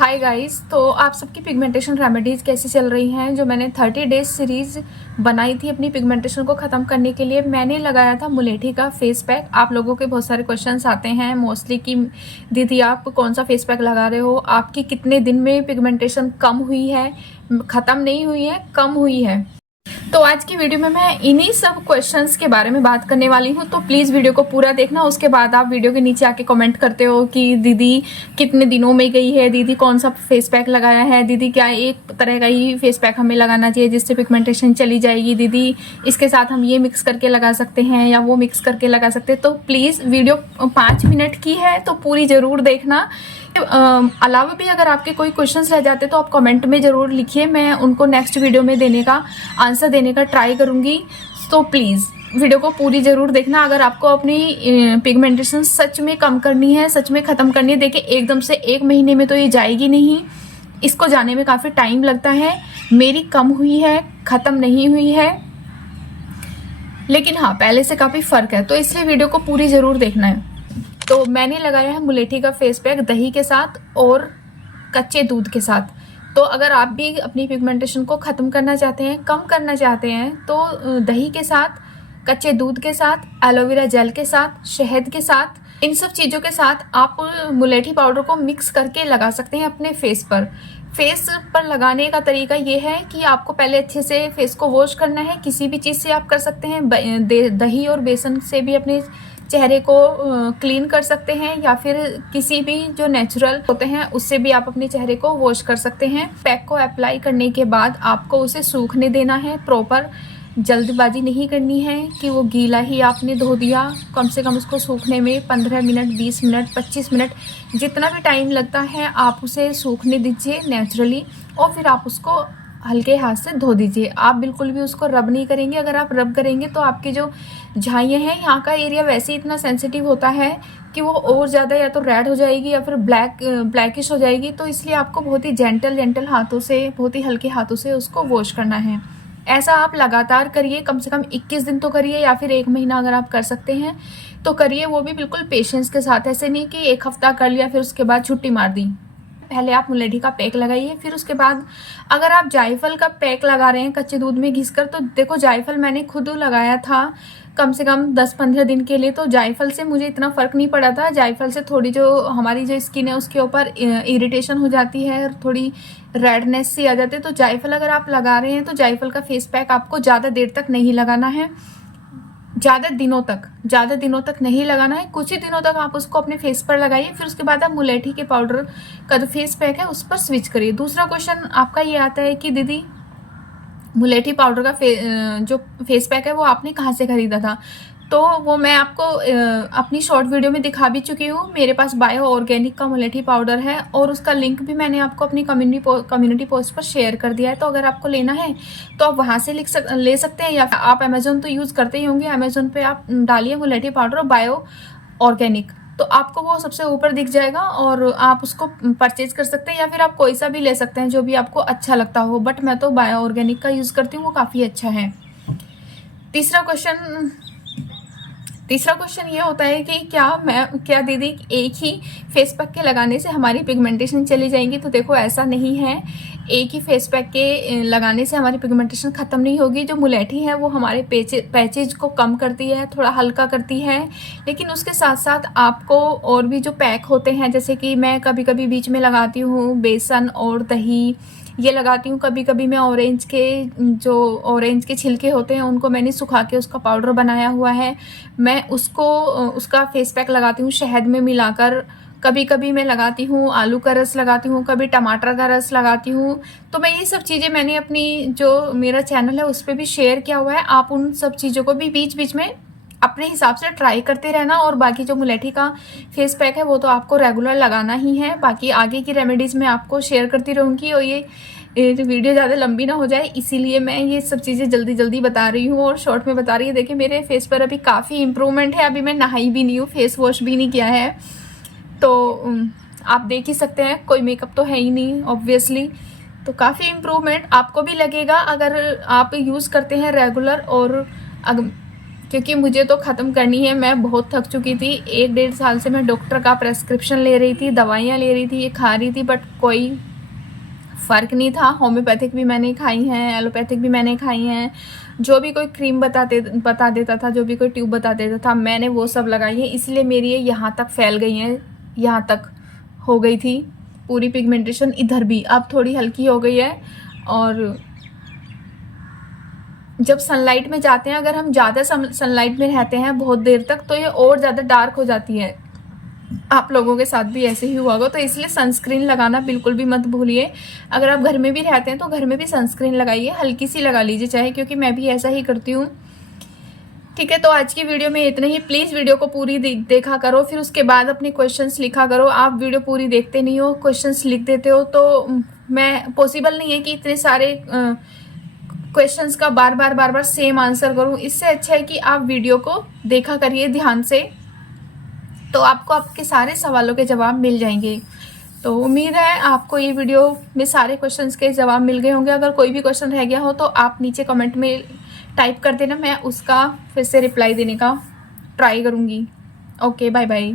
Hi guys, तो आप सबकी पिगमेंटेशन रेमेडीज़ कैसी चल रही हैं। जो मैंने 30 डेज सीरीज़ बनाई थी अपनी पिगमेंटेशन को ख़त्म करने के लिए, मैंने लगाया था मुलेठी का फेस पैक। आप लोगों के बहुत सारे क्वेश्चंस आते हैं मोस्टली कि दीदी आप कौन सा फेस पैक लगा रहे हो, आपकी कितने दिन में पिगमेंटेशन कम हुई है, ख़त्म नहीं हुई है, कम हुई है। तो आज की वीडियो में मैं इन्हीं सब क्वेश्चंस के बारे में बात करने वाली हूँ। तो प्लीज़ वीडियो को पूरा देखना। उसके बाद आप वीडियो के नीचे आके कमेंट करते हो कि दीदी कितने दिनों में गई है, दीदी कौन सा फेस पैक लगाया है, दीदी क्या एक तरह का ही फेस पैक हमें लगाना चाहिए जिससे पिगमेंटेशन चली जाएगी, दीदी इसके साथ हम ये मिक्स करके लगा सकते हैं या वो मिक्स करके लगा सकते हैं। तो प्लीज़ वीडियो 5 मिनट की है तो पूरी ज़रूर देखना। अलावा भी अगर आपके कोई क्वेश्चंस रह जाते तो आप कमेंट में ज़रूर लिखिए, मैं उनको नेक्स्ट वीडियो में देने का आंसर देने का ट्राई करूँगी। तो प्लीज़ वीडियो को पूरी ज़रूर देखना। अगर आपको अपनी पिगमेंटेशन सच में कम करनी है, सच में ख़त्म करनी है, देखिए एकदम से 1 महीने में तो ये जाएगी नहीं, इसको जाने में काफ़ी टाइम लगता है। मेरी कम हुई है, ख़त्म नहीं हुई है, लेकिन हाँ पहले से काफ़ी फ़र्क है। तो इसलिए वीडियो को पूरी ज़रूर देखना है। तो मैंने लगाया है मुलेठी का फेस पैक दही के साथ और कच्चे दूध के साथ। तो अगर आप भी अपनी पिगमेंटेशन को ख़त्म करना चाहते हैं, कम करना चाहते हैं, तो दही के साथ, कच्चे दूध के साथ, एलोवेरा जेल के साथ, शहद के साथ, इन सब चीज़ों के साथ आप मुलेठी पाउडर को मिक्स करके लगा सकते हैं अपने फेस पर। फेस पर लगाने का तरीका ये है कि आपको पहले अच्छे से फेस को वॉश करना है। किसी भी चीज़ से आप कर सकते हैं, दही और बेसन से भी अपने चेहरे को क्लीन कर सकते हैं, या फिर किसी भी जो नेचुरल होते हैं उससे भी आप अपने चेहरे को वॉश कर सकते हैं। पैक को अप्लाई करने के बाद आपको उसे सूखने देना है प्रॉपर। जल्दबाजी नहीं करनी है कि वो गीला ही आपने धो दिया। कम से कम उसको सूखने में 15 मिनट, 20 मिनट, 25 मिनट, जितना भी टाइम लगता है आप उसे सूखने दीजिए नेचुरली, और फिर आप उसको हल्के हाथ से धो दीजिए। आप बिल्कुल भी उसको रब नहीं करेंगे। अगर आप रब करेंगे तो आपकी जो झाइयाँ हैं, यहाँ का एरिया वैसे ही इतना सेंसिटिव होता है कि वो और ज़्यादा या तो रेड हो जाएगी या फिर ब्लैकिश हो जाएगी। तो इसलिए आपको बहुत ही जेंटल हाथों से, बहुत ही हल्के हाथों से उसको वॉश करना है। ऐसा आप लगातार करिए, कम से कम 21 दिन तो करिए, या फिर 1 महीना अगर आप कर सकते हैं तो करिए, वो भी बिल्कुल पेशेंस के साथ। ऐसे नहीं कि 1 हफ्ता कर लिया फिर उसके बाद छुट्टी मार दी। पहले आप मुलेठी का पैक लगाइए, फिर उसके बाद अगर आप जायफल का पैक लगा रहे हैं कच्चे दूध में घिसकर, तो देखो जायफल मैंने खुद लगाया था कम से कम 10-15 दिन के लिए, तो जायफल से मुझे इतना फ़र्क नहीं पड़ा था। जायफल से थोड़ी जो हमारी जो स्किन है उसके ऊपर इरिटेशन हो जाती है, थोड़ी रेडनेस सी आ जाती है। तो जायफल अगर आप लगा रहे हैं तो जायफल का फेस पैक आपको ज़्यादा देर तक नहीं लगाना है, ज़्यादा दिनों तक नहीं लगाना है। कुछ ही दिनों तक आप उसको अपने फेस पर लगाइए, फिर उसके बाद आप मुलेठी के पाउडर का जो फेस पैक है उस पर स्विच करिए। दूसरा क्वेश्चन आपका ये आता है कि दीदी मुलेठी पाउडर का जो फेस पैक है वो आपने कहाँ से खरीदा था। तो वो मैं आपको अपनी शॉर्ट वीडियो में दिखा भी चुकी हूँ। मेरे पास बायो ऑर्गेनिक का मुलेठी पाउडर है और उसका लिंक भी मैंने आपको अपनी कम्युनिटी पोस्ट पर शेयर कर दिया है। तो अगर आपको लेना है तो आप वहाँ से ले सकते हैं, या आप अमेजोन तो यूज़ करते ही होंगे। अमेजोन पे आप डालिए मुलेठी पाउडर बायो ऑर्गेनिक, तो आपको वो सबसे ऊपर दिख जाएगा और आप उसको परचेज कर सकते हैं, या फिर आप कोई सा भी ले सकते हैं जो भी आपको अच्छा लगता हो। बट मैं तो बायो ऑर्गेनिक का यूज़ करती हूँ, वो काफ़ी अच्छा है। तीसरा क्वेश्चन ये होता है कि क्या दीदी एक ही फेस पैक के लगाने से हमारी पिगमेंटेशन चली जाएंगी। तो देखो ऐसा नहीं है, एक ही फेस पैक के लगाने से हमारी पिगमेंटेशन ख़त्म नहीं होगी। जो मुलेठी है वो हमारे पैचेज को कम करती है, थोड़ा हल्का करती है, लेकिन उसके साथ साथ आपको और भी जो पैक होते हैं, जैसे कि मैं कभी कभी बीच में लगाती हूँ बेसन और दही, ये लगाती हूँ। कभी कभी मैं ऑरेंज के छिलके होते हैं उनको मैंने सुखा के उसका पाउडर बनाया हुआ है, मैं उसका फेस पैक लगाती हूँ शहद में मिलाकर। कभी कभी मैं लगाती हूँ आलू का रस लगाती हूँ, कभी टमाटर का रस लगाती हूँ। तो मैं ये सब चीज़ें मैंने अपनी जो मेरा चैनल है उस पर भी शेयर किया हुआ है। आप उन सब चीज़ों को भी बीच बीच में अपने हिसाब से ट्राई करते रहना। और बाकी जो मुलेठी का फेस पैक है वो तो आपको रेगुलर लगाना ही है। बाकी आगे की रेमेडीज़ मैं आपको शेयर करती रहूँगी, और ये वीडियो ज़्यादा लंबी ना हो जाए इसीलिए मैं ये सब चीज़ें जल्दी जल्दी बता रही हूँ और शॉर्ट में बता रही हूँ। देखिए मेरे फेस पर अभी काफ़ी इम्प्रूवमेंट है। अभी मैं नहाई भी नहीं हूँ, फेस वॉश भी नहीं किया है, तो आप देख ही सकते हैं कोई मेकअप तो है ही नहीं ऑब्वियसली। तो काफ़ी इम्प्रूवमेंट आपको भी लगेगा अगर आप यूज़ करते हैं रेगुलर। और क्योंकि मुझे तो ख़त्म करनी है। मैं बहुत थक चुकी थी, 1-1.5 साल से मैं डॉक्टर का प्रेस्क्रिप्शन ले रही थी, दवाइयाँ ले रही थी, ये खा रही थी, बट कोई फ़र्क नहीं था। होम्योपैथिक भी मैंने खाई हैं, एलोपैथिक भी मैंने खाई हैं, जो भी कोई क्रीम बता देता था, जो भी कोई ट्यूब बता देता था, मैंने वो सब लगाई है। इसलिए मेरी ये यहाँ तक फैल गई हैं, यहाँ तक हो गई थी पूरी पिगमेंटेशन। इधर भी अब थोड़ी हल्की हो गई है। और जब सनलाइट में जाते हैं, अगर हम ज़्यादा सनलाइट में रहते हैं बहुत देर तक, तो ये और ज़्यादा डार्क हो जाती है। आप लोगों के साथ भी ऐसे ही हुआ होगा, तो इसलिए सनस्क्रीन लगाना बिल्कुल भी मत भूलिए। अगर आप घर में भी रहते हैं तो घर में भी सनस्क्रीन लगाइए, हल्की सी लगा लीजिए चाहे, क्योंकि मैं भी ऐसा ही करती हूँ। ठीक है, तो आज की वीडियो में इतना ही। प्लीज़ वीडियो को पूरी देखा करो, फिर उसके बाद अपने क्वेश्चंस लिखा करो। आप वीडियो पूरी देखते नहीं हो, क्वेश्चंस लिख देते हो, तो मैं पॉसिबल नहीं है कि इतने सारे क्वेश्चंस का बार बार सेम आंसर करूं। इससे अच्छा है कि आप वीडियो को देखा करिए ध्यान से, तो आपको आपके सारे सवालों के जवाब मिल जाएंगे। तो उम्मीद है आपको ये वीडियो में सारे क्वेश्चंस के जवाब मिल गए होंगे। अगर कोई भी क्वेश्चन रह गया हो तो आप नीचे कमेंट में टाइप कर देना, मैं उसका फिर से रिप्लाई देने का ट्राई करूँगी। Okay, bye bye.